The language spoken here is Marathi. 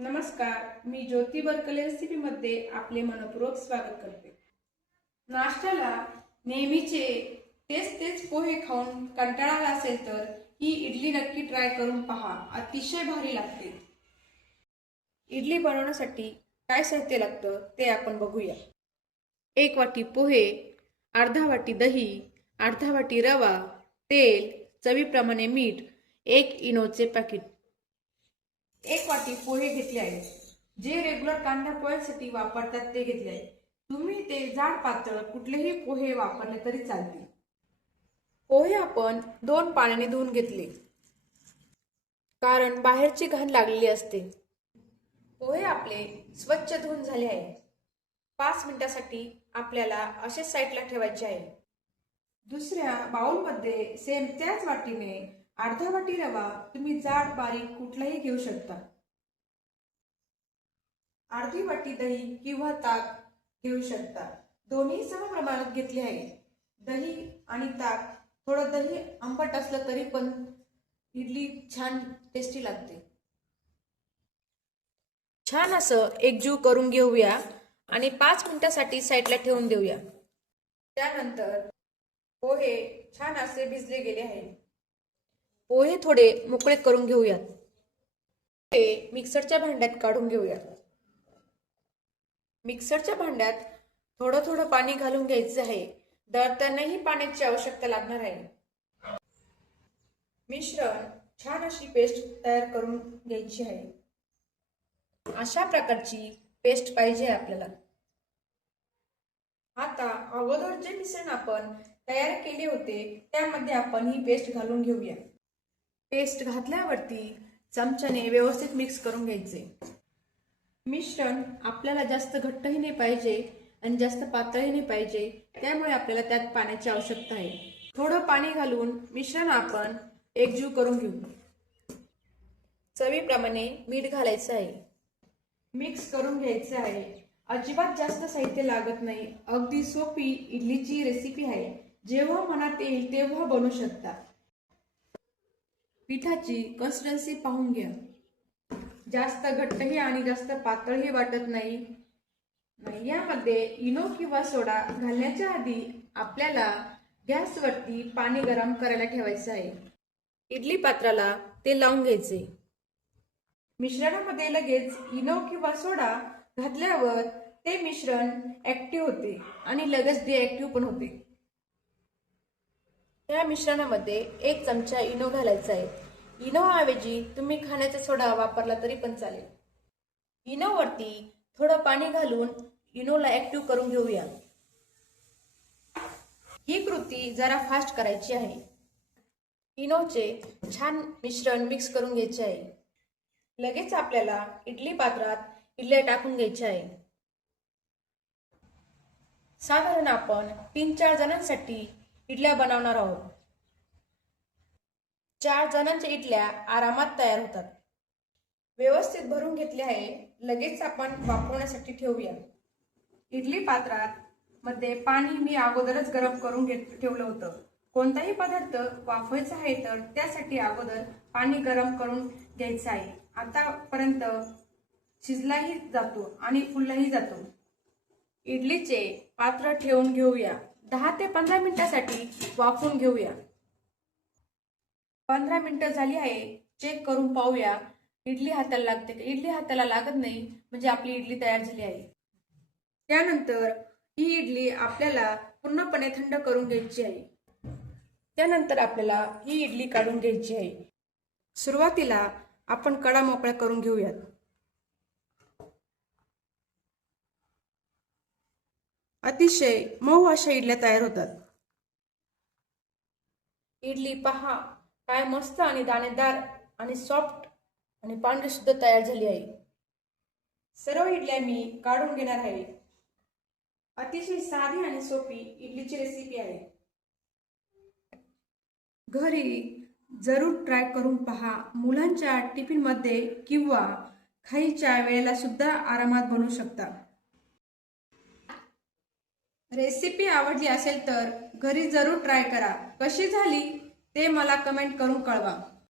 नमस्कार, मी ज्योती बरकले रेसिपीमध्ये आपले मनपूर्वक स्वागत करते। नाश्त्याला नेहमीचे तेच पोहे खाऊन कंटाळा आला असेल तर ही इडली नक्की ट्राय करून पहा, अतिशय भारी लागते। इडली बनवण्यासाठी काय साहित्य लागतं ते आपण बघूया। 1 वाटी पोहे, अर्धा वाटी दही, अर्धा वाटी रवा, तेल, चवीप्रमाणे मीठ, 1 इनोचे पॅकेट। 1 वाटी पोहे घेतले आहे, जे रेग्युलर कांदा पोह्यासाठी वापरतात ते घेतले आहे। तुम्ही ते जाड पातळ कुठलेही पोहे वापरले तरी चालतील। पोहे आपण 2 पाण्याने धुवून घेतले, कारण बाहेरची घाण लागलेली असते। पोहे आपले स्वच्छ धुवून झाले आहे। 5 मिनिटांसाठी आपल्याला असे साईडला ठेवायचे आहे। दुसऱ्या बाउलमध्ये सेम त्याच वाटीने अर्धा वाटी रवा, तुम्ही जाड बारीक कुठलाही घेऊ शकता। अर्धी वाटी दही किंवा ताक घेऊ शकता, दोन्ही सम प्रमाणात घेतले आहे। दही आणि ताक, थोडं दही आंबट असलं तरी पण इडली छान टेस्टी लागते। छान असं एकजीव करून घेऊया आणि 5 मिनिटांसाठी साईडला ठेवून देऊया। त्यानंतर पोहे छान असे भिजले गेले आहेत। पोहे थोडे मोकळे करून घेऊयात। पोहे मिक्सरच्या भांड्यात काढून घेऊयात। मिक्सरच्या भांड्यात थोडं पाणी घालून घ्यायचं आहे, दळतानाही पाण्याची आवश्यकता लागणार आहे। मिश्रण छान अशी पेस्ट तयार करून घ्यायची आहे। अशा प्रकारची पेस्ट पाहिजे आपल्याला। आता अगोदर जे मिश्रण आपण तयार केले होते त्यामध्ये आपण ही पेस्ट घालून घेऊया। पेस्ट घातल्यावरती चमच्याने व्यवस्थित मिक्स करून घ्यायचे। मिश्रण आपल्याला जास्त घट्टही नाही पाहिजे आणि जास्त पातळही नाही पाहिजे, त्यामुळे आपल्याला त्यात पाण्याची आवश्यकता आहे। थोडं पाणी घालून मिश्रण आपण एकजीव करून घेऊ। चवीप्रमाणे मीठ घालायचं आहे। मिक्स करून घ्यायचं आहे। अजिबात जास्त साहित्य लागत नाही, अगदी सोपी इडलीची रेसिपी आहे। जेव्हा मनात येईल तेव्हा बनवू शकता। पिठाची कन्सिस्टन्सी पाहून घ्या, जास्त घट्टही आणि जास्त पातळही वाटत नाही। यामध्ये इनो किंवा सोडा घालण्याच्या आधी आपल्याला गॅसवरती पाणी गरम करायला ठेवायचं आहे। इडली पात्राला तेल लावून घ्यायचे। मिश्रणामध्ये लगेच इनो किंवा सोडा घातल्यावर ते मिश्रण ऍक्टिव्ह होते आणि लगेच डिऍक्टिव्ह पण होते। या मिश्रणामध्ये 1 चमचा इनो घालायचा आहे। इनो ऐवजी तुम्ही खाण्याचा सोडा वापरला तरी पण चालेल। इनो वरती थोडं पाणी घालून इनोला ऍक्टिव्ह करून घेऊया। ही कृती जरा फास्ट करायची आहे। इनोचे छान मिश्रण मिक्स करून घ्यायचे आहे। लगेच आपल्याला इडली पात्रात इडल्या टाकून घ्यायच्या आहे। साधारण आपण 3-4 जणांसाठी इडल्या बनवणार आहोत। 4 जणांच्या इडल्या आरामात तयार होतात। व्यवस्थित भरून घेतले आहे, लगेच आपण वापरण्यासाठी ठेवूया। इडली पात्रात मध्ये पाणी मी अगोदरच गरम करून ठेवलं होतं। कोणताही पदार्थ वाफवायचा आहे तर त्यासाठी अगोदर पाणी गरम करून घ्यायचं आहे। आतापर्यंत शिजलाही जातो आणि फुललाही जातो। इडलीचे पात्र ठेवून घेऊया। 10 ते 15 मिनिटांसाठी वाफवून घेऊया। 15 मिनिटं झाली आहे, चेक करून पाहूया इडली हाताला लागते का। इडली हाताला लागत नाही म्हणजे आपली इडली तयार झाली आहे। त्यानंतर ही इडली आपल्याला पूर्णपणे थंड करून घ्यायची आहे। त्यानंतर आपल्याला ही इडली काढून घ्यायची आहे। सुरुवातीला आपण कडा मोकळ्या करून घेऊयात। अतिशय मऊ अशा इडल्या तयार होतात। इडली पहा, काय मस्त आणि दाणेदार आणि सॉफ्ट आणि पांढरी सुद्धा तयार झाली आहे। सर्व इडल्या मी काढून घेणार आहे। अतिशय साधी आणि सोपी इडलीची रेसिपी आहे। घरी जरूर ट्राय करून पहा। मुलांच्या टिफिन मध्ये किंवा खाईच्या वेळेला सुद्धा आरामात बनवू शकता। रेसिपी आवडली असेल तर घरी जरूर ट्राय करा। कशी झाली ते मला कमेंट करून कळवा।